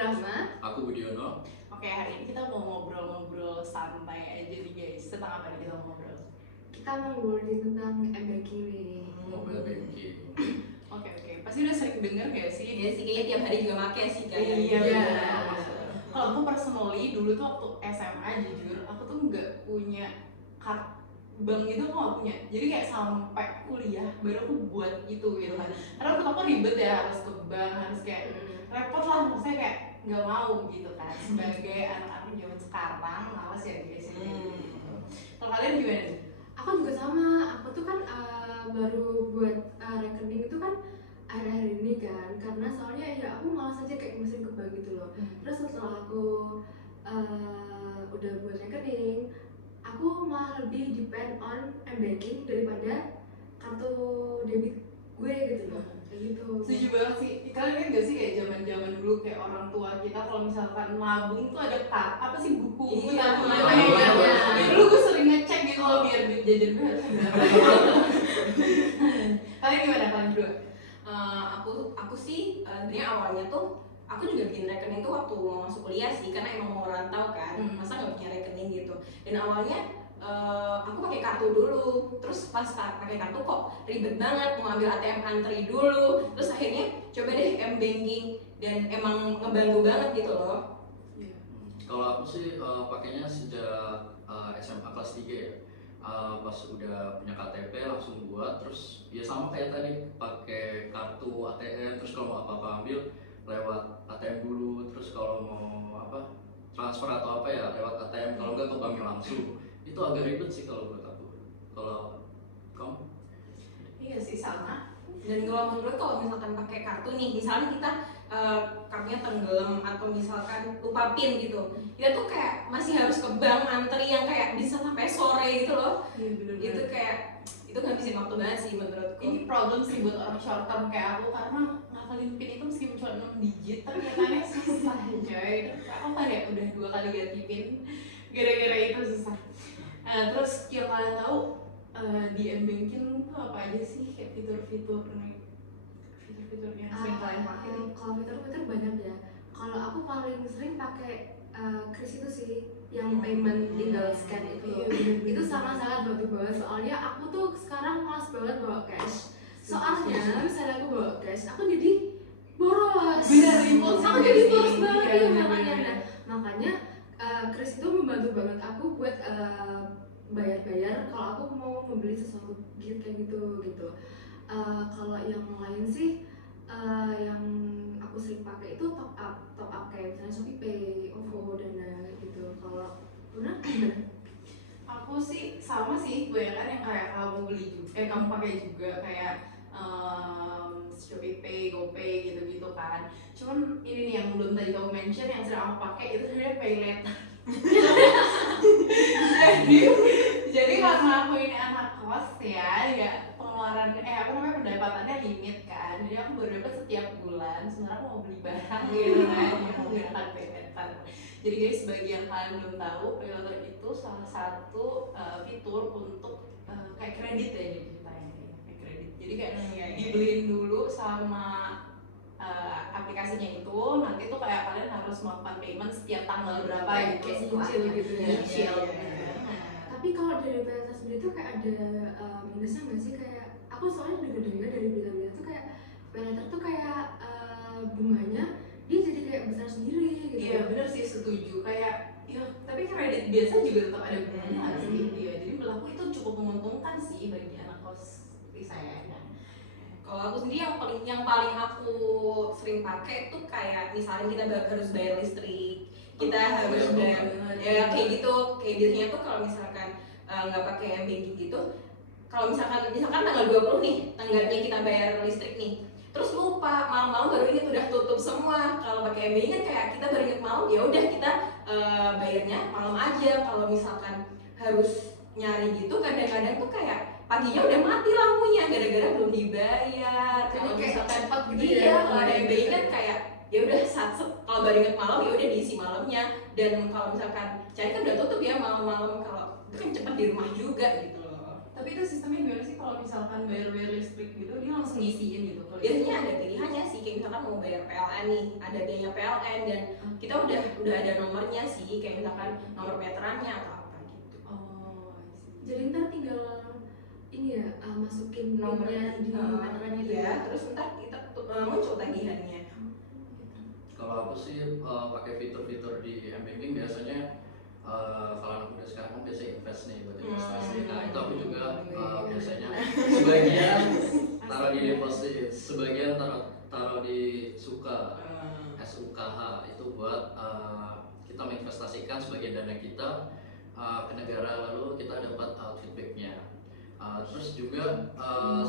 Rahma. Aku Budiono. Oke, hari ini kita mau ngobrol-ngobrol santai aja nih guys. Tentang apa nih kita mau ngobrol? Kita mau ngobrolin tentang banking nih. Mobile banking. Oke. Pasti udah sering denger gak sih? Iya sih, kayaknya tiap hari juga pakai sih kayaknya. Iya. Kalau aku personally dulu tuh waktu SMA jujur, aku tuh nggak punya kartu bank itu aku nggak punya. Jadi kayak sampai kuliah baru aku buat itu gitu kan. Karena menurut aku ribet ya, harus ke bank, harus kayak repot lah, maksudnya kayak nggak mau gitu kan. Sebagai anak-anak zaman sekarang, males ya guys. Kalau kalian gimana nih? Aku juga sama. Aku tuh kan baru buat rekening itu kan akhir-akhir ini kan. Karena soalnya ya aku malas aja kayak mesin ke bank gitu loh. Terus setelah aku udah buat rekening, aku malah lebih depend on banking daripada kartu debit gue gitu loh. Kayak gitu. Setuju banget sih. Kalian lihat gak sih kayak zaman-zaman dulu kayak orang tua kita kalau misalkan nabung tuh ada apa sih buku Iya, tabungan. Dulu gue sering ngecek gitu loh biar duit jajan gue harus berapa. Kalian gimana kalian berdua? Aku sih sebenarnya awalnya tuh aku juga bikin rekening tuh waktu mau masuk kuliah sih, karena emang mau rantau kan, masa nggak punya rekening gitu. Dan awalnya aku pakai kartu dulu, terus pas pakai kartu kok ribet banget, mau ambil ATM antri dulu, terus akhirnya coba deh m-banking dan emang ngebantu banget gitu loh. Kalau aku sih pakainya sejak SMA kelas 3 ya. Pas udah punya KTP langsung buat, terus ya sama kayak tadi pakai kartu ATM, terus kalau mau apa-apa ambil lewat ATM dulu, terus kalau mau apa transfer atau apa ya lewat ATM, kalau enggak ke banknya langsung. Itu agak ribet sih kalau buat aku. Kalau kamu? Iya sih sama. Dan kalau menurut kalau misalkan pakai kartu nih, misalnya kita kartunya tenggelam atau misalkan lupa PIN gitu, kita tuh kayak masih harus ke bank antri yang kayak bisa sampai sore gitu loh. Iya bener. Itu kayak itu ngabisin waktu banget sih menurutku. Ini problem sih buat orang short term kayak aku, karena ngafalin PIN itu meskipun cuma 6 digit tapi nyatanya susah coy. Aku kan ya udah 2 kali ganti PIN gara-gara itu susah. Terus yang kalian tahu di m-banking tuh apa aja sih kayak fitur-fiturnya sering kalian pakai nih? Kalau fitur-fitur banyak ya. Kalau aku paling sering pakai Kris itu sih, yang payment tinggal scan itu. Itu sangat-sangat bantu banget. Soalnya aku tuh sekarang malas banget bawa cash. Soalnya misalnya aku bawa cash, aku jadi boros. Bener, impulsif Aku jadi sih. boros banget Iya, ya, bener. makanya Kris itu membantu banget aku buat bayar-bayar kalau aku mau membeli sesuatu kayak gitu. Kalau yang lain sih yang aku sering pakai itu top up kayak misalnya ShopeePay, OVO, Dana gitu. Kalau Luna gimana? Aku sih sama sih, kebanyakan yang kayak kamu beli juga, kamu pakai juga kayak ShopeePay, GoPay gitu-gitu kan. Cuman ini nih yang belum tadi kamu mention yang sering aku pakai itu sebenarnya PayLater. jadi karena aku ini anak kos ya pengeluaran pendapatannya limit kan, jadi aku baru dapat setiap bulan sebenarnya aku mau beli barang gitu kan, ya aku menggunakan PayLater. Jadi guys, bagi yang kalian belum tahu, PayLater itu salah satu fitur untuk kayak kredit ya, jadi ceritanya kayak kredit. Jadi kayak dibeliin dulu sama aplikasinya itu, nanti tuh kayak kalian harus melakukan payment setiap tanggal berapa gitu, kayak nyicil gitu ya. Nyicil. Tapi kalau dari PayLater sendiri tuh kayak ada minusnya nggak sih? Kayak aku soalnya dengar dari berita-berita tuh kayak PayLater tuh kayak bunganya dia jadi kayak besar sendiri gitu. Iya bener sih, setuju. Kayak ya, tapi kredit biasa juga tetap ada bunganya nggak sih? Iya, jadi menurut aku itu cukup menguntungkan sih bagi anak kos seperti saya kan. Kalau aku sendiri yang paling aku sering pakai tuh kayak misalnya kita harus bayar listrik, kita harus bayar ya kayak gitu. Kayak biasanya tuh kalau misalkan nggak pakai m-banking gitu, kalau misalkan tanggal 20 nih tenggatnya kita bayar listrik nih, terus lupa malam-malam baru inget udah tutup semua. Kalau pakai m-banking kan kayak kita baru inget malam, ya udah kita bayarnya malam aja. Kalau misalkan harus nyari gitu kadang-kadang tuh kayak paginya udah mati lampunya gara-gara belum dibayar. Kalau misalkan gitu iya, kalau ada m-banking kan kayak ya udah kalau baru inget malam ya udah diisi malamnya. Dan kalau misalkan cari kan udah tutup ya malam-malam, kalau itu kan cepet di rumah juga gitu loh. Tapi itu sistemnya gimana sih kalau misalkan bayar listrik gitu dia langsung ngisiin gitu? Biasanya ada pilihannya sih, kayak misalkan mau bayar PLN nih, ada biaya PLN dan kita udah ada nomornya sih, kayak misalkan nomor meterannya atau apa gitu. Oh, Jadi ntar tinggal ini ya, masukin nomornya di meterannya itu ya, terus ntar kita muncul tagihannya. Kalau aku sih pakai fitur-fitur di M-Banking biasanya kalau anak muda sekarang kan biasanya invest nih buat investasi. Nah itu aku juga biasanya sebagian taruh di deposit, sebagian taruh di SUKH itu buat kita menginvestasikan sebagian dana kita ke negara, lalu kita dapat feedbacknya. Terus juga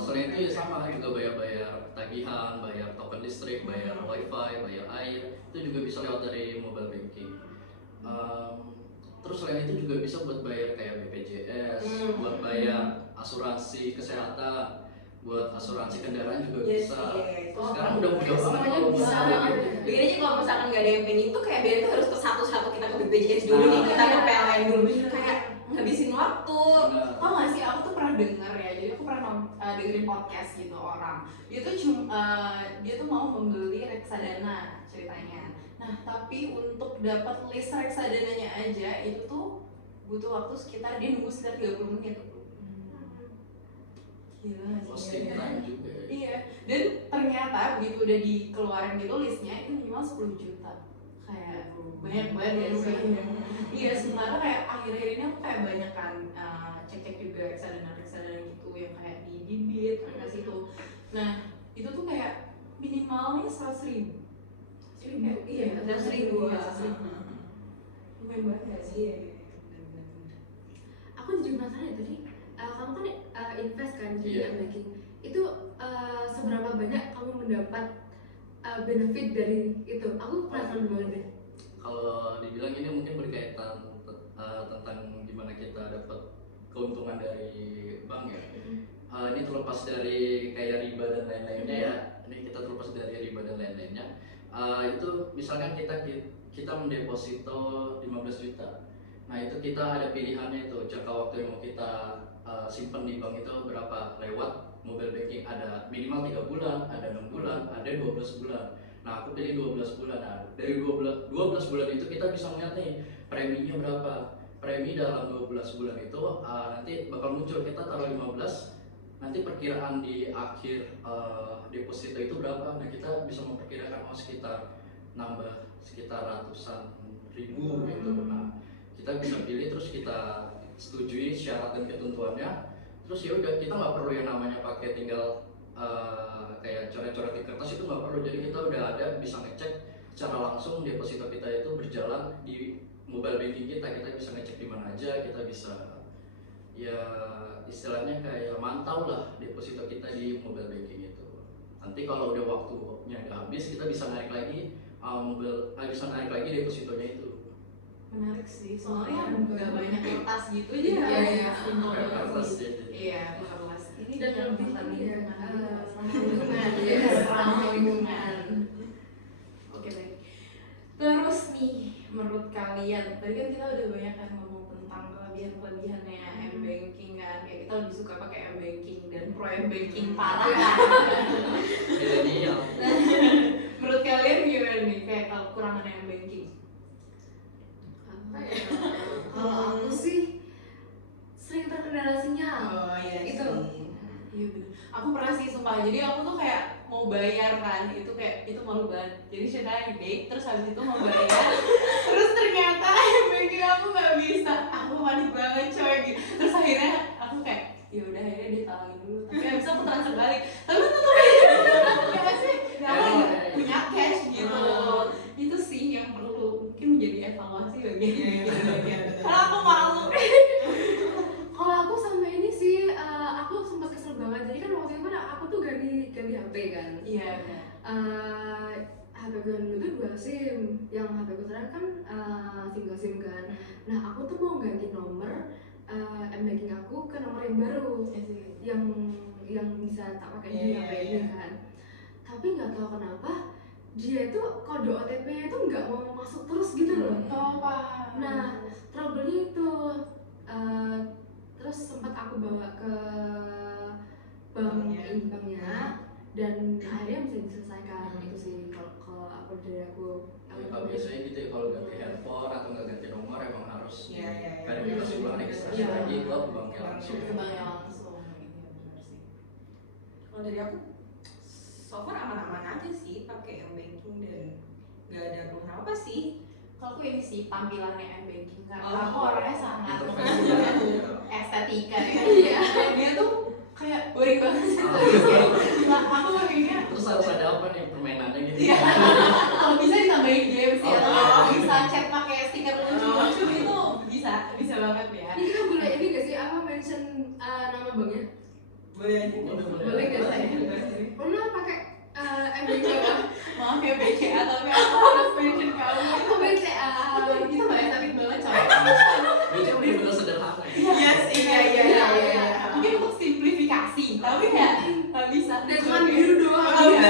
selain itu ya sama juga bayar tagihan, bayar token listrik, bayar wifi, bayar air, itu juga bisa lewat dari mobile banking. Terus selain itu juga bisa buat bayar kayak BPJS, buat bayar asuransi kesehatan, buat asuransi kendaraan juga bisa. Sekarang udah mudah banget kalau bisa. Begini aja kalau misalkan nggak ada yang pengen itu kayak biar itu harus ke satu-satu kita ke BPJS dulu nih, kita ke PLN dulu, kayak ngabisin waktu. Tau gak sih, aku tuh pernah denger ya, jadi aku pernah dengerin podcast gitu orang. Dia tuh mau membeli reksadana ceritanya. Nah tapi untuk dapat list reksadananya aja itu tuh butuh waktu sekitar, dia nunggu sekitar 30 menit. Gila posting time juga ya. Iya, dan ternyata begitu udah dikeluarin gitu listnya itu minimal 10 juta. Kayak banyak banget ya sih. Iya, sementara kayak akhir-akhir ini aku kayak banyak kan cek-cek juga reksadana gitu yang kayak di Bibit, apa sih itu. Nah, itu tuh kayak minimalnya 100.000. Jadi kayak iya, 100.000. Lumayan banget gak sih? Aku jadi penasaran ya tadi, kamu kan invest kan di M-Banking, itu seberapa banyak kamu mendapat benefit dari itu? Aku penasaran banget deh. Kalau dibilang ini mungkin berkaitan tentang gimana kita dapat keuntungan dari bank ya. Ini terlepas dari kayak riba dan lain-lainnya ya. Ini kita terlepas dari riba dan lain-lainnya. Itu misalkan kita mendeposito 15 juta. Nah itu kita ada pilihannya itu jangka waktu yang mau kita simpan di bank itu berapa, lewat mobile banking. Ada minimal 3 bulan, ada 6 bulan, ada 12 bulan. Nah aku pilih 12 bulan. Nah dari 12 bulan itu kita bisa melihat nih preminya berapa. Premi dalam 12 bulan itu nanti bakal muncul, kita taruh 15, nanti perkiraan di akhir deposito itu berapa. Nah kita bisa memperkirakan sekitar nambah sekitar ratusan ribu gitu. Nah kita bisa pilih, terus kita setujui syarat dan ketentuannya, terus ya udah kita nggak perlu yang namanya pakai tinggal kayak coret-coret di kertas, itu nggak perlu. Jadi kita udah ada bisa ngecek secara langsung deposito kita itu berjalan di mobile banking kita bisa ngecek di mana aja, kita bisa ya istilahnya kayak mantau lah deposito kita di mobile banking itu. Nanti kalau udah waktunya udah habis, kita bisa narik lagi bisa narik lagi depositonya itu. Menarik sih, soalnya nggak banyak kertas gitu aja. Iya, kertas ya. Iya, kertas. Ini Dan lebih ramah lingkungan. Oke baik. Terus nih, menurut kalian, tadi kan kita udah banyak kan ngomong tentang kelebihan-kelebihannya M-Banking kan, kayak kita lebih suka pakai M-Banking dan pro M-Banking parah kan. Milenial. Menurut kalian gimana nih, kayak kalau kekurangannya M-Banking? Kalau aku sih sering terkendala sinyal. Oh iya Itu. Iya bener. Aku pernah sih sumpah. Jadi aku tuh kayak mau bayar kan, itu kayak itu malu banget. Jadi ceritanya gede, terus habis itu mau bayar, terus ternyata banking aku nggak bisa. Aku panik banget coy gitu. Terus akhirnya aku kayak ya udah akhirnya ditalangin dulu. Tapi habis itu aku transfer balik. Tapi tetap aja sih. Aku punya cash gitu. Itu sih yang perlu mungkin menjadi evaluasi bagi karena aku malu. Kalau aku sama ini sih, aku sempat kesel banget. Jadi kan waktu itu kan aku tuh ganti HP kan. Iya. HP gue dulu tuh 2 SIM. Yang HP gue sekarang kan single SIM kan. Nah aku tuh mau ganti nomor M-Banking aku ke nomor yang baru, yang bisa tak pakai di HP ini kan. Tapi nggak tahu kenapa dia tuh kode OTP-nya tuh nggak mau masuk terus gitu loh. Nah trouble-nya itu terus sempat aku bawa ke diselesaikan. Itu sih kalau aku dari aku. Ya, kalau biasanya gitu ya, kalau ganti handphone atau nggak ganti nomor emang harus Iya. verifikasi ulang, registrasi Iya. lagi ke banknya langsung. Ke banknya langsung. Iya benar sih. Kalau dari aku, so far aman-aman aja sih pakai M-banking dan nggak ada keluhan apa sih. Kalau aku ini sih tampilannya M-banking karena Oh. aku orangnya sangat Interface-nya, iya. estetika ya. Iya. Dan dia tuh kayak boring banget sih. Ah. Terus kayak, lah aku pengennya Terus harus ada apa nih permainannya gitu? Iya. Kalau bisa ditambahin games ya, Oh. atau bisa chat pakai stiker lucu-lucu itu bisa banget ya. Ini kita boleh ini gak sih apa mention nama banknya? Boleh aja. Boleh gak saya? Pernah pakai MBK apa? Maaf ya BCA tapi aku harus mention kamu. Aku BCA. Itu banyak tapi banget coy. Biasanya bener-bener sederhana ya. Iya sih, iya. Mungkin untuk simplifikasi, tapi ya nggak bisa. Dan cuma biru doang. Oh, iya.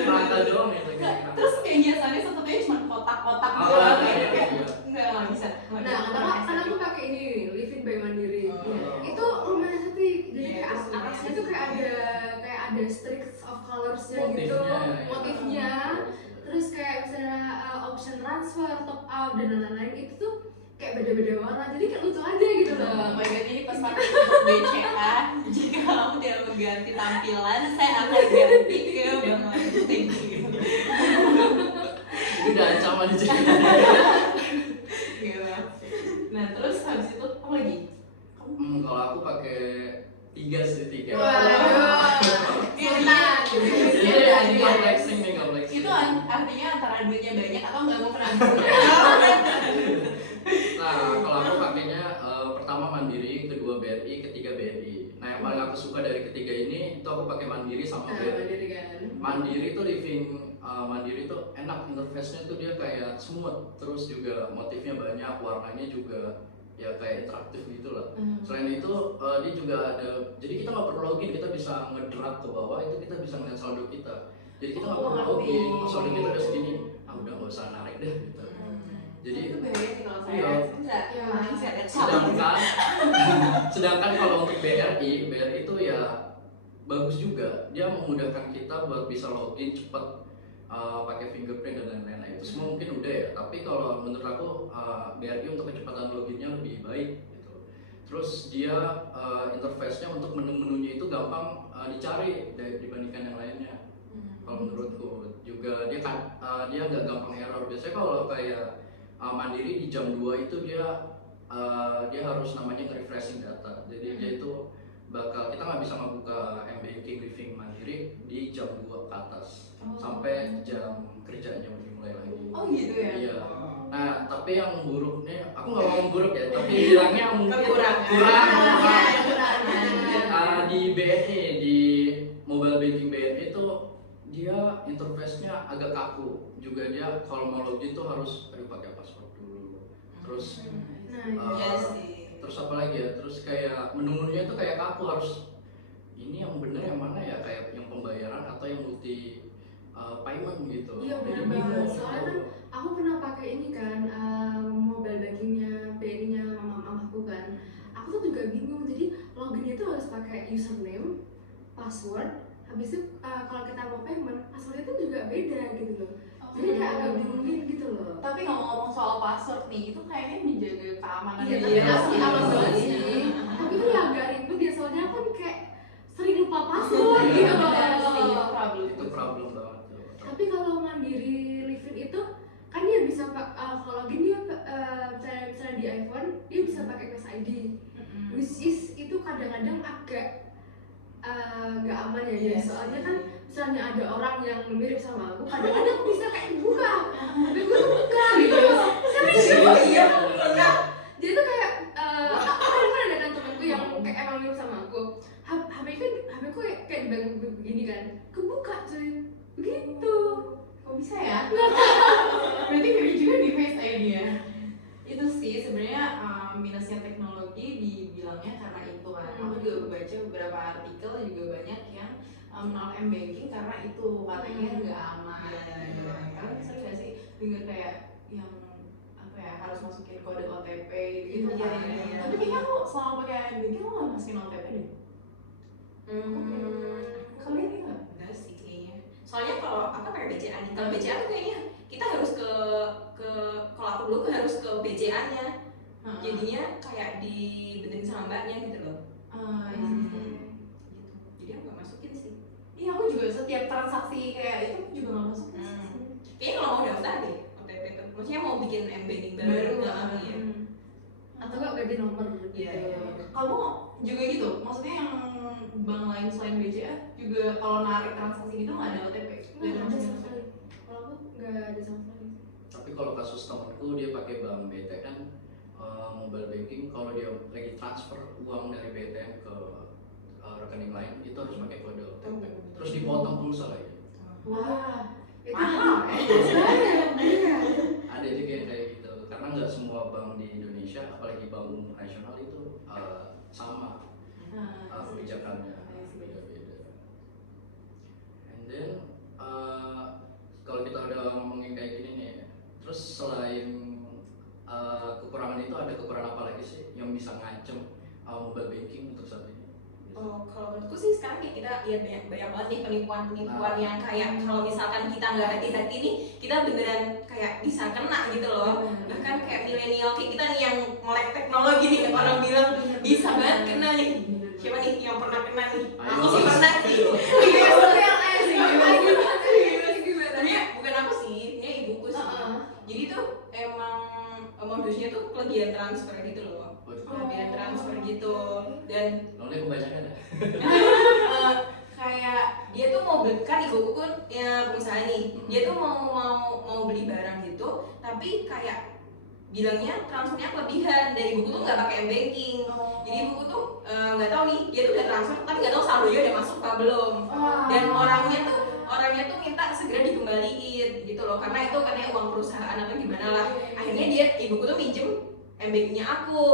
Kerangka doang ya kira-kira. Terus kayak biasanya satunya cuma kotak-kotak Ah, doang. iya, Kayak iya. nggak bisa. Nah, karena aku pakai ini Livin by Mandiri. Oh. Itu lumayan estetik. Jadi Iya, kayak itu lumayan atasnya tuh kayak ada streaks of colorsnya gitu, Motifnya. motifnya. Terus kayak misalnya option transfer, top up dan lain-lain itu tuh kayak beda-beda warna. Jadi kayak lucu aja gitu loh. Oh my god, ini pesan untuk BCA. Jika kamu tidak mengganti tampilan, saya akan ganti ke Bang Lanjut. Thank you. Ini udah ancaman di sini. Gila. Nah, terus habis itu apa lagi? Kalau aku pakai 3 sih, 3. Sultan. Jadi nggak flexing nih, nggak flexing. Itu artinya antara duitnya banyak atau nggak mau pernah duit. Nah, kalau aku pakainya pertama Mandiri, kedua BRI, ketiga BRI. Nah, yang paling aku suka dari ketiga ini itu aku pakai Mandiri sama BRI. Mandiri kan. Mandiri tuh Mandiri tuh enak, interface-nya tuh dia kayak smooth, terus juga motifnya banyak, warnanya juga ya kayak interaktif gitu lah. Selain itu dia juga ada, jadi kita nggak perlu login, kita bisa ngedrag ke bawah, itu kita bisa ngeliat saldo kita. Jadi kita nggak perlu login, saldo kita udah segini, udah nggak usah narik deh gitu. Jadi itu bahaya sih kalau saya. Iya. Tidak, Iya. main saya ada sedangkan kalau untuk BRI itu ya bagus juga, dia memudahkan kita buat bisa login cepat, pakai fingerprint dan lain-lain. Nah, itu semua mungkin udah ya, tapi kalau menurut aku BRI untuk kecepatan loginnya lebih baik gitu. Terus dia interface-nya untuk menu-menunya itu gampang dicari dibandingkan yang lainnya. Kalau menurutku juga dia nggak gampang error. Biasanya kalau kayak Mandiri di jam 2 itu dia harus namanya nge-refreshing data. Jadi dia itu kita nggak bisa ngebuka M-banking living Mandiri di jam 2 ke atas sampai jam kerjanya dimulai lagi. Oh gitu ya? Iya. Nah, tapi yang buruknya, aku nggak ngomong buruk ya, tapi bilangnya mungkin kurang. Di BNI, di mobile banking BNI itu dia interface-nya agak kaku. Juga dia kalau mau login tuh harus pakai password dulu. Terus Iya sih. terus apa lagi ya? Terus kayak menu-menunya tuh kayak kaku, harus ini yang bener yang mana ya, kayak yang pembayaran atau yang multi payment gitu. Iya benar Jadi banget. bingung. Soalnya kan aku pernah pakai ini kan mobile bankingnya BNI-nya mamaku kan. Aku tuh juga bingung. Jadi loginnya tuh harus pakai username, password. Habis itu kalau kita mau payment, passwordnya tuh juga beda gitu loh. Jadi kayak agak bingungin gitu loh. Tapi ngomong-ngomong soal password nih, itu kayaknya menjaga keamanan Iya, diri tapi ya. asli aman banget sih. Tapi itu ya agak ribet ya, soalnya kan kayak sering lupa password Iya, gitu loh. Benar sih, itu problem. Itu problem banget. Tapi kalau Mandiri Livin itu kan dia bisa kalau login dia misalnya di iPhone dia bisa pakai Face ID, which is itu kadang-kadang agak nggak aman ya, Iya, soalnya kan misalnya ada orang yang mirip sama aku, kadang-kadang bisa kayak buka, tapi gue tuh buka gitu loh. Iya. Jadi tuh kayak aku kan ada kan temanku yang kayak emang mirip sama aku, HP ku kayak begini kan, kebuka cuy, begitu. Kok bisa ya? Nggak tahu. Berarti ngeri juga di Face ID ya? Itu sih sebenarnya minusnya teknologi dibilangnya karena itu kan. Aku juga baca beberapa artikel juga banyak yang menolak M-banking karena itu katanya nggak aman. Kalian sering nggak sih dengar kayak yang apa ya, harus masukin kode OTP gitu Iya, kan? iya. Tapi kayaknya aku selama pakai M-banking aku nggak masukin OTP deh. Kalian nggak? Enggak sih kayaknya. Soalnya kalau aku pakai BCA nih, kalau BCA tuh kayaknya kita harus ke kalau aku dulu tuh harus ke BCA-nya. Jadinya kayak dibenerin sama mbaknya gitu loh. Gitu. Jadi aku gak masukin sih. Iya, aku juga setiap transaksi kayak itu aku juga gak masukin sih. Kayaknya kalau mau daftar deh OTP tuh, maksudnya mau bikin M-Banking baru iya. Atau nggak ganti nomor gitu. Iya. Kamu juga gitu? Maksudnya yang bank lain selain BCA juga kalau narik transaksi gitu nggak ada OTP? Nggak ada sama sekali. Kalau aku nggak ada sama sekali. Tapi kalau kasus temanku dia pakai bank BTN, mobile banking, kalau dia lagi transfer uang dari BTN ke rekening lain itu harus pakai kode OTP. Terus dipotong pulsa lagi. Wah, Itu mahal. Ada juga yang kayak gitu, karena nggak semua bank di Indonesia, apalagi bank umum nasional itu sama kebijakannya, beda-beda. And then kalau kita udah ngomongin kayak gini nih, terus selain kekurangan itu ada kekurangan apa lagi sih yang bisa ngancem mobile banking untuk saat ini? Oh, kalau menurutku sih sekarang kayak kita lihat banyak banget nih penipuan-penipuan yang kayak kalau misalkan kita nggak hati-hati nih, kita beneran kayak bisa kena gitu loh. Bahkan kayak milenial kayak kita nih yang melek teknologi nih, orang bilang bisa banget kena nih. Siapa nih yang pernah kena nih? Aku sih pernah sih. Sebenarnya bukan aku sih, ini ibuku sih. Jadi tuh emang modusnya tuh kelebihan transfer gitu loh. Kelebihan transfer gitu, dan Nolnya kebanyakan ya? kayak dia tuh mau beli, kan ibuku kan ya pengusaha nih, dia tuh mau beli barang gitu, tapi kayak bilangnya transfernya kelebihan, dan ibuku tuh nggak pakai M-Banking. Jadi ibuku tuh nggak tahu nih, dia tuh udah transfer tapi nggak tahu saldonya udah masuk apa belum, dan orangnya tuh minta segera dikembaliin gitu loh, karena itu katanya uang perusahaan atau gimana lah. Akhirnya ibuku tuh minjem M-Bankingnya aku,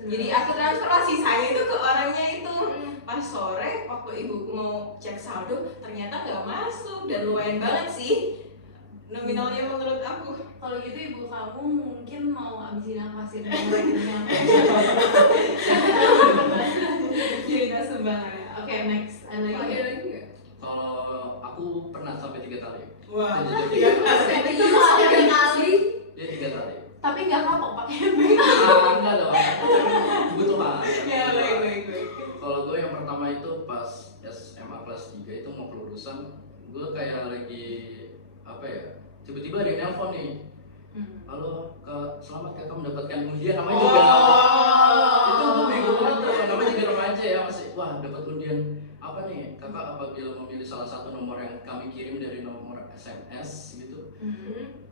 jadi aku transfer lah sisanya itu ke orangnya itu. Pas sore waktu ibuku mau cek saldo ternyata nggak masuk, dan lumayan banget sih nominalnya menurut aku. Kalau gitu ibu kamu mungkin mau abisin nafasir rekeningnya. Jadi tak sumbangan ya. Oke, next. Ada lagi nggak? Kalau aku pernah sampai 3 kali. Wah, Jadi, Itu malah 3 kali. dia 3 kali. Tapi nggak kapok pakai M-Banking. Enggak dong, kebutuhan. Ya, baik. Kalau gue yang pertama itu pas SMA kelas 3 itu mau kelulusan, gue kayak lagi apa ya, tiba-tiba ada yang nelpon nih. Halo Kak, selamat Kakak mendapatkan undian, namanya juga itu gue bingung banget tuh, namanya juga remaja ya masih, wah dapat undian apa nih Kakak, apabila memilih salah satu nomor yang kami kirim dari nomor SMS gitu,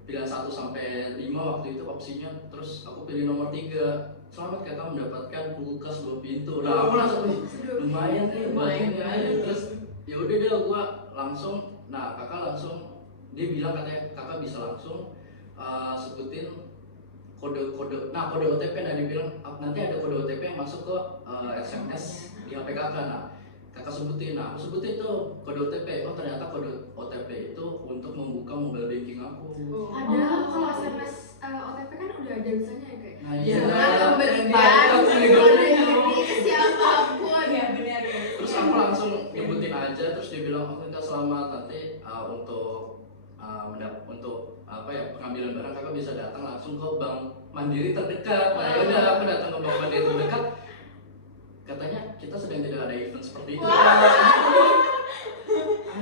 pilihan 1 sampai 5 waktu itu opsinya, terus aku pilih nomor 3, selamat Kakak mendapatkan kulkas 2 pintu. Nah aku langsung lumayan nih buatnya, terus ya udah deh gue langsung, nah kakak langsung dia bilang katanya kakak bisa langsung sebutin kode-kode, nah kode OTP, nah dia bilang nanti ada kode OTP yang masuk ke SMS di HP kakak. Nah kakak sebutin, nah aku sebutin tuh kode OTP. Oh ternyata kode OTP itu untuk membuka mobile banking aku. Ada kalau SMS OTP kan udah ada misalnya ya kayak. Nah Jangan memberikan siapapun. Ya benar. Terus aku langsung nyebutin aja, terus dia bilang oh kita selamat nanti untuk apa ya pengambilan barang kakak bisa datang langsung ke bank mandiri terdekat. Nah yaudah aku datang ke bank mandiri terdekat, katanya kita sedang tidak ada event seperti itu.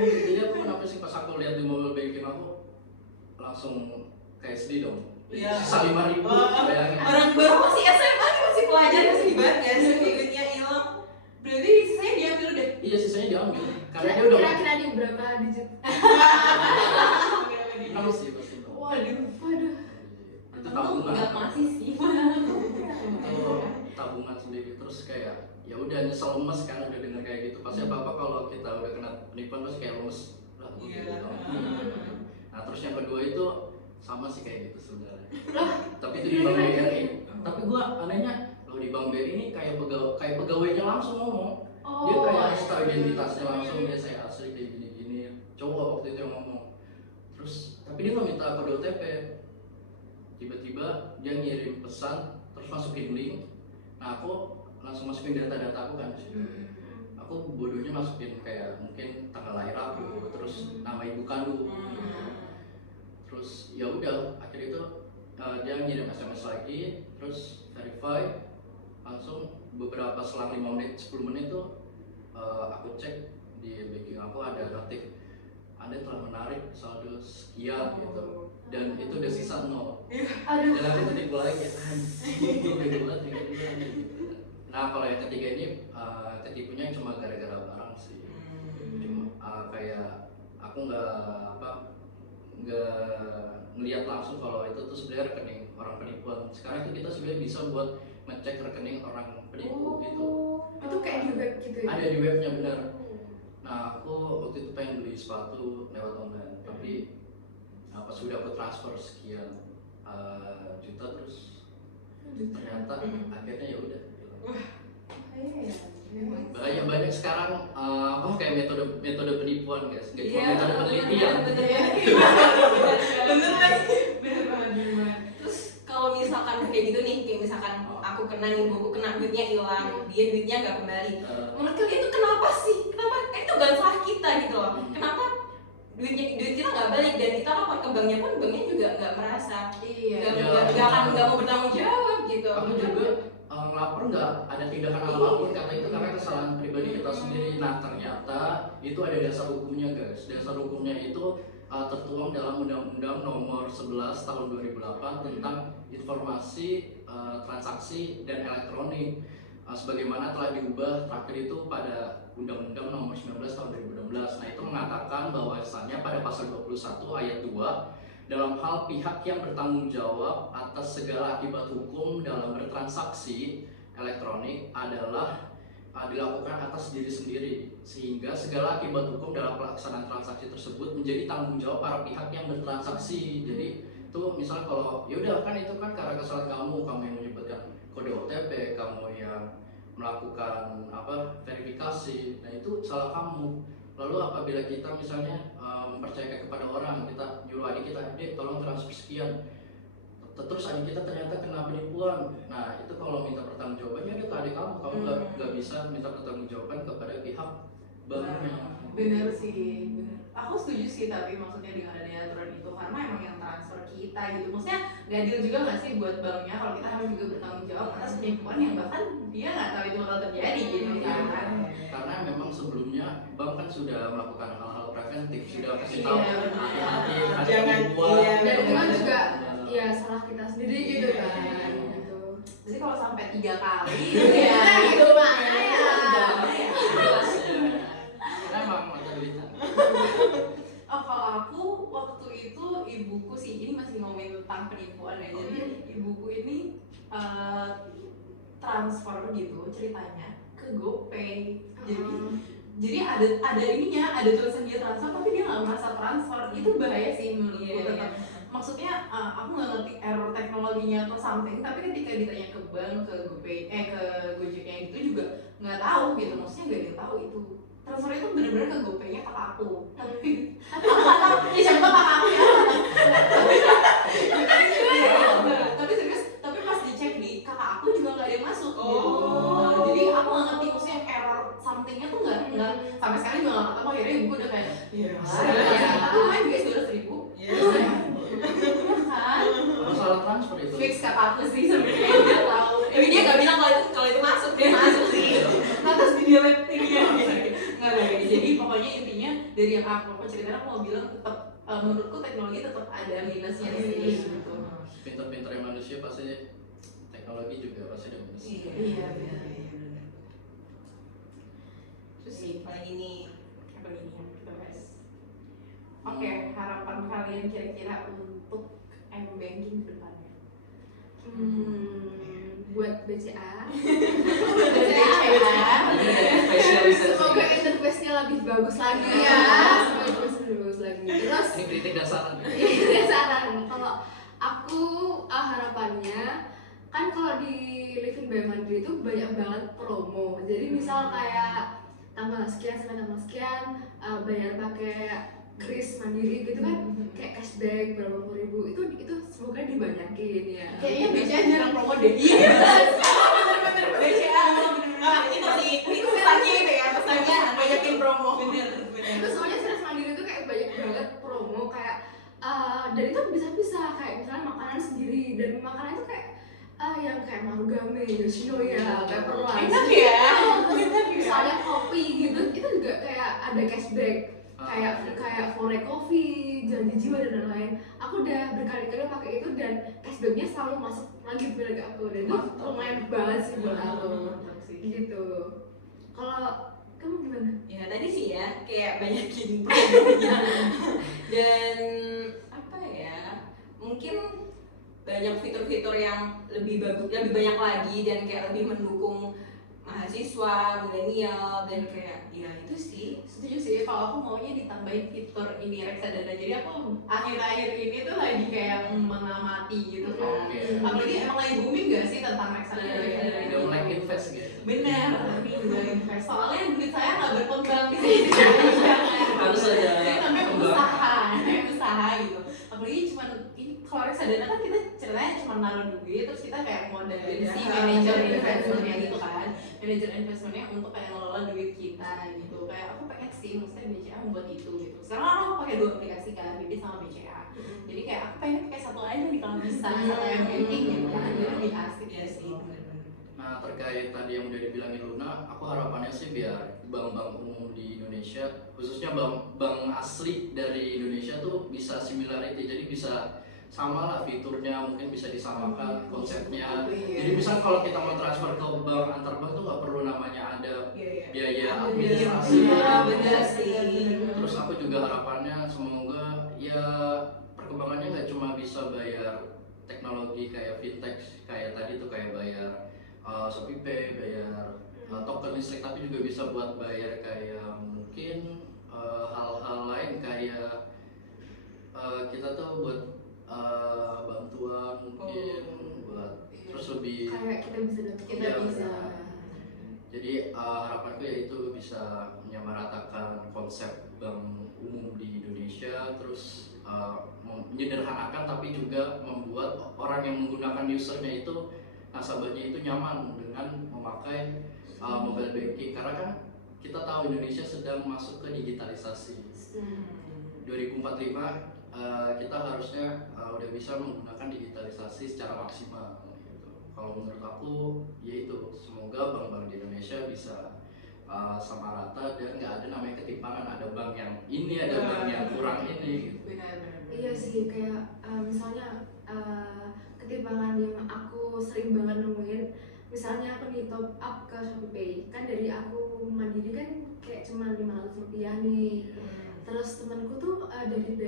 Jadi aku kenapa sih pas aku lihat di mobile banking aku langsung kayak sedih dong. Iya. Sisa 5.000, bayangin. Orang baru masih SMA nih, masih pelajar, masih banget ya sih duitnya hilang. Berarti sisanya diambil deh. Iya sisanya diambil karena dia udah Kira-kira di berapa digit? 6 sih pasti. Waduh. Itu Kamu tabungan. nggak masih sih. Itu tabungan sendiri, terus kayak ya udah nyesel lemes kan udah denger kayak gitu. Pasti apa kalau kita udah kena penipuan terus kayak lemes lah gitu. Nah terus yang kedua itu sama sih kayak gitu sebenarnya. Tapi itu di Bank BRI. Tapi gua anehnya kalau di Bank BRI ini kayak pegawainya langsung ngomong. Dia kayak tahu identitasnya langsung, dia saya asli kayak gini-gini. Cowok waktu itu yang ngomong. Terus tapi dia nggak minta kode OTP. Tiba-tiba dia ngirim pesan terus masukin link. Nah aku langsung masukin data-data aku kan di situ. aku bodohnya masukin kayak mungkin tanggal lahir aku, terus nama ibu kandung. Terus ya udah akhirnya itu dia ngirim SMS lagi, terus verify, langsung beberapa selang 5 menit 10 menit tuh aku cek di banking aku ada notif Anda telah menarik saldo sekian gitu, dan itu udah sisa 0. Dan aku tadi mulai kayak anjing beda banget gitu. Nah kalau yang ketiga ini ketipunya cuma gara-gara barang sih. Cuma kayak aku nggak ngelihat langsung kalau itu tuh sebenarnya rekening orang penipuan. Sekarang itu kita sebenarnya bisa buat ngecek rekening orang penipu gitu. Itu kayak di web gitu ya? Ada di webnya, benar. Nah aku waktu itu pengen beli sepatu lewat online, tapi pas sudah aku transfer sekian juta, terus ternyata akhirnya ya udah. Banyak sekarang kayak metode penipuan guys, nggak cuma metode penelitian. Bener banget. Terus kalau misalkan kayak gitu nih, kayak misalkan aku kena nih, buku kena, duitnya hilang, dia duitnya nggak kembali. Menurut kalian itu kenapa sih? Kenapa? Itu gak salah kita gitu loh. Kenapa duit kita nggak balik, dan kita lapor ke banknya pun banknya juga nggak merasa, nggak mau bertanggung jawab gitu. Aku juga ngelapor nggak ada tindakan apapun karena itu karena kesalahan pribadi kita sendiri. Nah ternyata itu ada dasar hukumnya guys. Dasar hukumnya itu tertuang dalam Undang-Undang Nomor 11 Tahun 2008 tentang informasi transaksi dan elektronik, sebagaimana telah diubah terakhir itu pada Undang-Undang Nomor 19 Tahun 2016. Nah itu mengatakan bahwasannya pada pasal 21 ayat 2, dalam hal pihak yang bertanggung jawab atas segala akibat hukum dalam bertransaksi elektronik adalah dilakukan atas diri sendiri, sehingga segala akibat hukum dalam pelaksanaan transaksi tersebut menjadi tanggung jawab para pihak yang bertransaksi. Jadi itu misal kalau yaudah kan itu kan karena kesalahan kamu yang menyebutkan kode OTP, kamu yang melakukan verifikasi, nah itu salah kamu. Lalu apabila kita misalnya mempercayakan kepada orang, kita nyuruh adik kita, "Dek, tolong transfer sekian." Terus adik kita ternyata kena penipuan. Nah, itu kalau minta pertanggungjawabannya ada ke adik kamu nggak bisa minta pertanggungjawaban kepada pihak banknya. Bener sih, bener. Aku setuju sih, tapi maksudnya dengan adanya aturan itu karena emang yang transfer kita gitu. Maksudnya nggak adil juga nggak sih buat banknya kalau kita harus juga bertanggung jawab atas penipuan yang bahkan dia nggak tahu itu bakal terjadi gitu kan. Karena memang sebelumnya bank kan sudah melakukan hal-hal preventif, sudah kasih tahu hati-hati ada penipuan. Dan itu kan juga ya salah kita sendiri gitu kan. Gitu. Jadi kalau sampai 3 kali gitu ya, itu mana ya? Karena emang mata duitan. Oh, kalau aku waktu itu ibuku sih, ini masih ngomongin tentang penipuan ya. Jadi ibuku ini transfer gitu ceritanya ke GoPay. Jadi ada ininya, ada tulisan dia transfer tapi dia nggak merasa transfer. Itu bahaya sih menurutku tetap. Maksudnya aku nggak ngerti error teknologinya atau something, tapi ketika ditanya ke bank, ke GoPay, ke Gojeknya itu juga nggak tahu gitu. Maksudnya nggak ada yang tahu itu transfer itu benar-benar ke GoPay-nya kakak aku. Tapi aku nggak tahu, ya siapa tahu kakak aku ya. Tapi serius, tapi pas dicek di kakak aku juga nggak ada yang masuk. Gitu. Jadi aku nggak ngerti maksudnya error something-nya tuh nggak sampai sekarang juga nggak ketemu. Akhirnya ibu udah kayak, aku main guys 200.000. Kan? Masalah transfer itu. Fix kakak aku sih sebenarnya dia tahu. Tapi dia nggak bilang kalau itu masuk, dia masuk sih. Lantas di delete tingginya. Nggak. Jadi pokoknya intinya dari yang aku ceritakan aku mau bilang tetap menurutku teknologi tetap ada minusnya sih gitu. Pintar-pintarnya manusia pasti teknologi juga pasti ada minusnya. Iya benar. Terus sih lagi nih Apa ini yang kita bahas? Oke, harapan kalian kira-kira untuk m-banking ke depannya? Buat BCA. Spesialisasi. Semoga interface-nya lebih bagus lagi ya. Semoga interface lebih bagus lagi. Terus Ini kritik dasaran. ini saran. Kalau aku harapannya kan kalau di Livin by Mandiri itu banyak banget promo. Jadi misal kayak tanggal sekian sampai tanggal sekian bayar pakai kris mandiri gitu kan, kayak cashback berapa puluh ribu, itu semoga dibanyakin ya. Kayaknya BCA jarang promo deh. BCA itu sih, itu pesannya itu ya, pesannya yang kayak Marugame, Yoshinoya, Pepperland. Enak ya. Terus misalnya kopi gitu, itu juga kayak ada cashback. Kayak Fore Coffee, Janji Jiwa dan lain-lain. Aku udah berkali-kali pakai itu dan cashbacknya selalu masuk lagi ke milik aku dan itu lumayan banget sih buat aku. Gitu. Kalau kamu gimana? Ya tadi sih ya kayak banyakin produknya dan apa ya, mungkin banyak fitur-fitur yang lebih bagus, lebih banyak lagi dan kayak lebih mendukung mahasiswa, milenial dan kayak ya itu sih. Setuju sih, kalau aku maunya ditambahin fitur ini reksadana. Jadi aku akhir-akhir ini tuh lagi kayak mengamati gitu kan. Apalagi emang lagi booming gak sih tentang reksadana? Udah mulai invest gitu. Bener, tapi udah invest. Soalnya duit saya nggak berkembang di sini. Harus ada namanya usaha gitu. Apalagi cuman ini kalau reksadana kan kita ceritanya cuma naruh duit, terus kita kayak modalin si manajer investmentnya gitu kan. Manajer investmentnya untuk kayak ngelola duit kita gitu. Kayak aku pengen sih, maksudnya BCA membuat itu gitu. Sekarang aku pakai 2 aplikasi kan, Bibit sama BCA. Jadi kayak aku pengen pakai satu aja nih kalau bisa, satu yang banking gitu kan. Jadi lebih asik ya sih. Nah terkait tadi yang udah dibilangin Luna, aku harapannya sih biar bank-bank umum di Indonesia, khususnya bank asli dari Indonesia tuh bisa similarity, jadi bisa sama lah fiturnya, mungkin bisa disamakan konsepnya. Jadi misal kalau kita mau transfer ke bank antar bank tuh nggak perlu namanya ada biaya administrasi. Bener sih. Terus aku juga harapannya semoga ya perkembangannya nggak cuma bisa bayar teknologi kayak fintech kayak tadi tuh kayak bayar ShopeePay, bayar token listrik, tapi juga bisa buat bayar kayak mungkin hal-hal lain kayak kita tuh buat bantuan mungkin buat terus lebih Kayak kita bisa dapat Kita bisa. Jadi harapanku ya itu bisa menyamaratakan konsep bank umum di Indonesia, terus menyederhanakan tapi juga membuat orang yang menggunakan usernya itu, nasabahnya itu nyaman dengan memakai mobile banking, karena kan kita tahu Indonesia sedang masuk ke digitalisasi. 2045 kita harusnya udah bisa menggunakan digitalisasi secara maksimal gitu. Kalau menurut aku ya itu, semoga bank-bank di Indonesia bisa sama rata dan nggak ada namanya ketimpangan, ada bank yang ini, ada bank yang kurang ini gitu. Iya sih, kayak misalnya ketimpangan yang aku sering banget nemuin, misalnya aku nih top up ke ShopeePay, kan dari aku mandiri kan kayak cuma 500 rupiah nih. Terus temanku tuh dari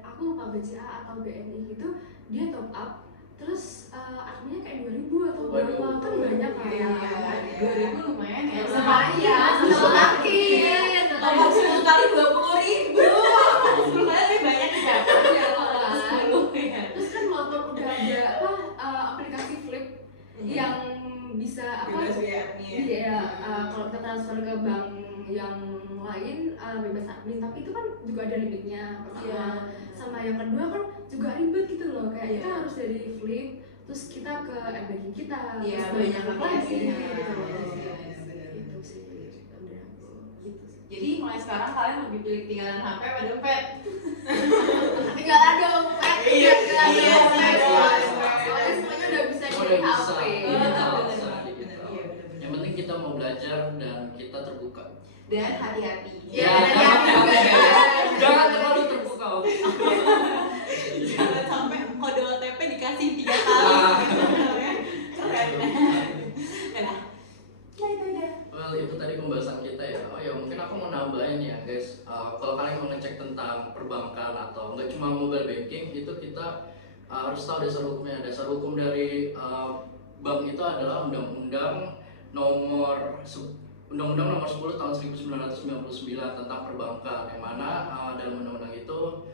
aku lupa BCA atau BNI gitu, dia top up terus adminnya kayak 2000 atau berapa, kan banyak kan. 2000 lumayan ya. Lumayan, semakin. Total 10 kali 20.000. 10 kali lebih banyak siapa? Terus kan walaupun udah ada aplikasi Flip yang bisa iya, kalau kita transfer ke bank yang lain bebas admin, tapi itu kan juga ada limitnya pertama. Sama yang kedua kan juga ribet gitu loh, kayak kita harus dari Flip terus kita ke banking kita, terus banyak lagi gitu loh. Itu sih udah gitu. Jadi mulai sekarang kalian lebih pilih ketinggalan HP apa dompet? Ketinggalan dompet. Iya, Soalnya semuanya udah bisa di Udah bisa HP. digital, bisa digital. Yang penting kita mau belajar dan kita terbuka. Dan hati-hati. Jangan terlalu terbuka. Jangan sampai kode OTP dikasih 3 kali. Keren. Nah, itu aja. Well, itu tadi pembahasan kita ya. Oh ya, mungkin aku mau nambahin ya guys. Kalau kalian mau ngecek tentang perbankan atau nggak cuma mobile banking, itu kita harus tahu dasar hukumnya. Dasar hukum dari bank itu adalah Undang-Undang nomor 10 tahun 1999 tentang perbankan, yang mana dalam undang-undang itu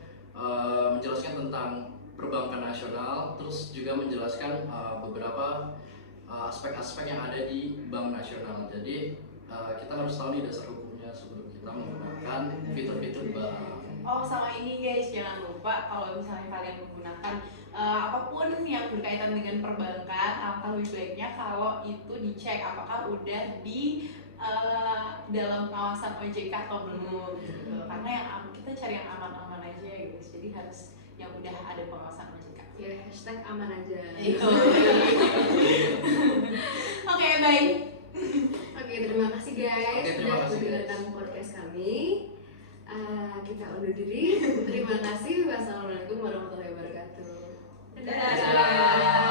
menjelaskan tentang perbankan nasional, terus juga menjelaskan beberapa aspek-aspek yang ada di bank nasional. Jadi kita harus tahu nih dasar hukumnya sebelum kita menggunakan fitur-fitur bank. Oh, sama ini guys, jangan lupa kalau misalnya kalian menggunakan apapun yang berkaitan dengan perbankan, alangkah lebih baiknya kalau itu dicek apakah udah di dalam kawasan OJK atau belum gitu. Karena yang kita cari yang aman-aman aja ya guys, jadi harus yang udah ada pengawasan OJK. Ya, hashtag aman aja. kita undur diri. Terima kasih. Wassalamualaikum warahmatullahi wabarakatuh. Dadah.